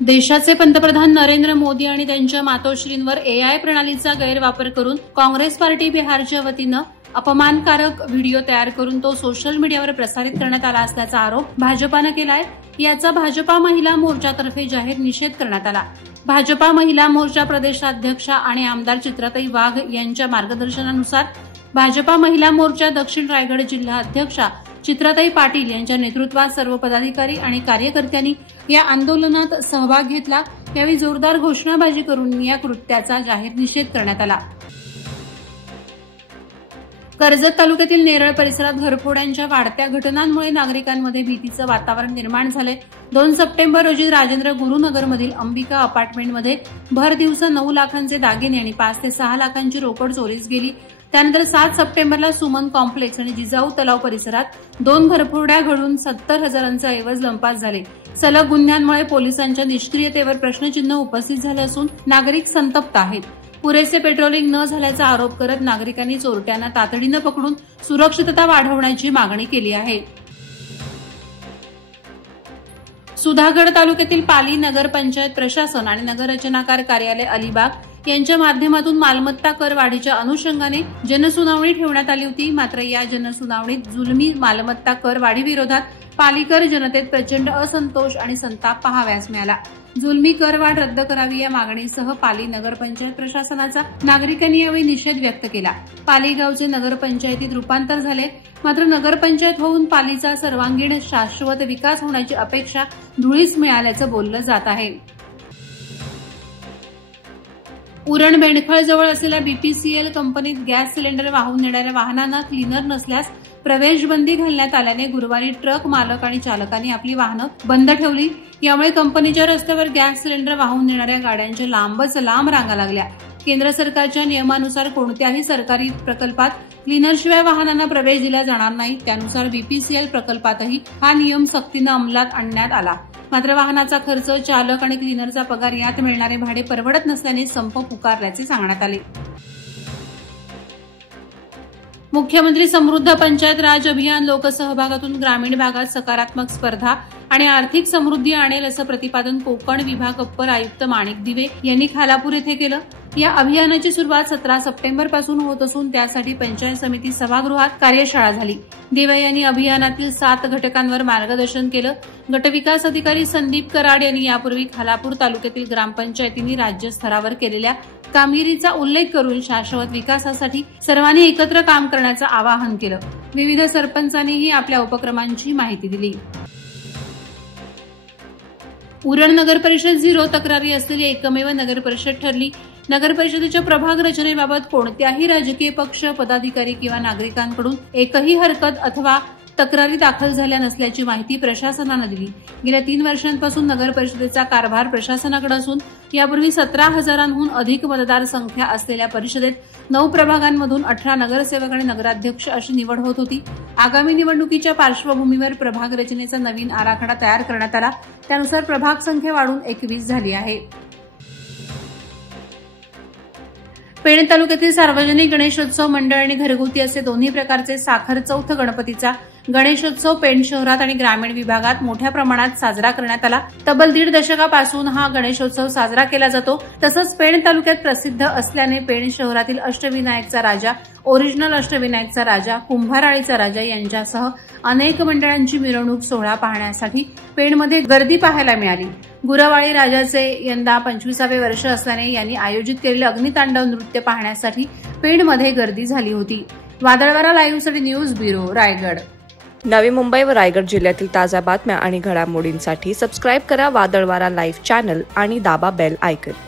देशाचे पंतप्रधान नरेंद्र मोदी आणि त्यांच्या मातोश्रींवर एआय प्रणालीचा गैरवापर करून काँग्रेस पार्टी बिहारच्या वतीनं अपमानकारक व्हिडिओ तयार करून तो सोशल मीडियावर प्रसारित करण्यात आला असल्याचा आरोप भाजपानं केलाय। याचा भाजपा महिला मोर्चातर्फे जाहीर निषेध करण्यात आला। भाजपा महिला मोर्चा प्रदेशाध्यक्षा आणि आमदार चित्राताई वाघ यांच्या मार्गदर्शनानुसार भाजपा महिला मोर्चा दक्षिण रायगड जिल्हा अध्यक्षा चित्राताई पाटील यांच्या नेतृत्वात सर्व पदाधिकारी आणि कार्यकर्त्यांनी या आंदोलनात सहभाग घेतला। यावेळी जोरदार घोषणाबाजी करून या कृत्याचा जाहीर निषेध करण्यात आला। कर्जत तालुक्यातील नेरळ परिसरात घरफोड्यांच्या वाढत्या घटनांमुळे नागरिकांमध्ये भीतीचं वातावरण निर्माण झाले। 2 सप्टेंबर रोजी राजेंद्र गुरुनगरमधील अंबिका अपार्टमेंटमध्ये भर दिवसा 9 लाखांचे दागिने आणि 5 ते 6 लाखांची रोकड चोरीस गेली। त्यानंतर 7 सप्टेंबरला सुमन कॉम्प्लेक्स आणि जिजाऊ तलाव परिसरात 2 घरफोड्या घडून 70,000चा ऐवज लंपास झाले। सलग गुन्ह्यांमुळे पोलिसांच्या निष्क्रियतेवर प्रश्नचिन्ह उपस्थित झाले असून नागरिक संतप्त आहेत। पुरेसे पेट्रोलिंग न झाल्याचा आरोप करत नागरिकांनी चोरट्यांना तातडीनं पकडून सुरक्षितता वाढवण्याची मागणी केली आहे। सुधागड तालुक्यातील पाली नगरपंचायत प्रशासन आणि नगररचनाकार कार्यालय अलिबाग यांच्या माध्यमातून मालमत्ता कर वाढीच्या अनुषंगाने जनसुनावणी ठेवण्यात आली होती। मात्र या जनसुनावणीत जुलमी मालमत्ता कर वाढीविरोधात पालीकर जनतेत प्रचंड असंतोष आणि संताप पाहावयास मिळाला। जुलमी करवाढ रद्द करावी या मागणीसह पाली नगरपंचायत प्रशासनाचा नागरिकांनी यावेळी निषेध व्यक्त केला। पाली गावचे नगरपंचायतीत रूपांतर झाले, मात्र नगरपंचायत होऊन पालीचा सर्वांगीण शाश्वत विकास होण्याची अपेक्षा धुळीस मिळाल्याचं बोललं जात आहे। उरण बेंडखळजवळ असलेल्या बीपीसीएल कंपनीत गॅस सिलेंडर वाहून नेणाऱ्या वाहनांना क्लिनर नसल्यास प्रवेशबंदी घालण्यात आल्याने गुरुवारी ट्रक मालक आणि चालकांनी आपली वाहनं बंद ठेवली। यामुळे कंपनीच्या रस्त्यावर गॅस सिलेंडर वाहून नेणाऱ्या गाड्यांच्या लांबच लांब रांगा लागल्या। केंद्र सरकारच्या नियमानुसार कोणत्याही सरकारी प्रकल्पात क्लिनरशिवाय वाहनांना प्रवेश दिला जाणार नाही। त्यानुसार बीपीसीएल प्रकल्पातही हा नियम सक्तीनं अंमलात आणण्यात आला। मात्र वाहनाचा खर्च, चालक आणि क्लिनरचा पगार यात मिळणारे भाडे परवडत नसल्याने संप पुकारल्याचे सांगण्यात आले। मुख्यमंत्री समृद्ध पंचायत राज अभियान लोकसहभागातून ग्रामीण भागात सकारात्मक स्पर्धा आणि आर्थिक समृद्धी आणेल असं प्रतिपादन कोकण विभाग अप्पर आयुक्त माणिक दिवे यांनी खालापूर येथे केलं। या अभियानाची सुरुवात 17 सप्टेंबर पासून होत असून त्यासाठी पंचायत समिती सभागृहात कार्यशाळा झाली। दिवे यांनी अभियानातील 7 घटकांवर मार्गदर्शन केलं। गटविकास अधिकारी संदीप कराड यांनी यापूर्वी खालापूर तालुक्यातील ग्रामपंचायतींनी राज्यस्तरावर केलेल्या कामगिरीचा उल्लेख करून शाश्वत विकासासाठी सर्वांनी एकत्र काम करण्याचं आवाहन केलं। विविध सरपंचांनीही आपल्या उपक्रमांची माहिती दिली। उरण नगर परिषद 0 तक्रारी असलेली एकमेव नगर परिषद ठरली। नगर परिषदेच्या प्रभाग रचनेबाबत कोणत्याही राजकीय पक्ष, पदाधिकारी किंवा नागरिकांकडून एकही हरकत अथवा तक्रारी दाखल झाल्या नसल्याची माहिती प्रशासनानं दिली। गेल्या 3 वर्षांपासून नगर परिषदेचा कारभार प्रशासनाकडे असून यापूर्वी 17,000हून अधिक मतदार संख्या असलेल्या परिषदेत 9 प्रभागांमधून 18 नगरसेवक आणि नगराध्यक्ष अशी निवड होत होती। आगामी निवडणुकीच्या पार्श्वभूमीवर प्रभाग रचनेचा नवीन आराखडा तयार करण्यात आला। त्यानुसार प्रभाग संख्या वाढून 21 झाली आहे। पेण तालुक्यातील सार्वजनिक गणेशोत्सव मंडळ आणि घरगुती असे दोन्ही प्रकारचे साखर चौथ गणपतीचा गणेशोत्सव पेण शहरात आणि ग्रामीण विभागात मोठ्या प्रमाणात साजरा करण्यात आला। तब्बल 1.5 दशकापासून हा गणेशोत्सव साजरा केला जातो। तसंच पेण तालुक्यात प्रसिद्ध असल्याने पेण शहरातील अष्टविनायकचा राजा, ओरिजिनल अष्टविनायकचा राजा, कुंभाराळीचा राजा यांच्यासह अनेक मंडळांची मिरवणूक सोहळा पाहण्यासाठी पेणमध्ये गर्दी पाहायला मिळाली। गुरवाळी राजाचे यंदा 25वे वर्ष असल्याने यांनी आयोजित केलेले अग्नितांडव नृत्य पाहण्यासाठी पेणमध्ये गर्दी झाली होती। वादळवारा लाईव्हसाठी न्यूज ब्युरो, रायगड। नवी मुंबई व रायगड जिल्ह्यातील ताज्या बातम्या आणि घडामोडींसाठी सबस्क्राईब करा वादळवारा लाईव्ह चॅनल आणि दाबा बेल आयकॉन।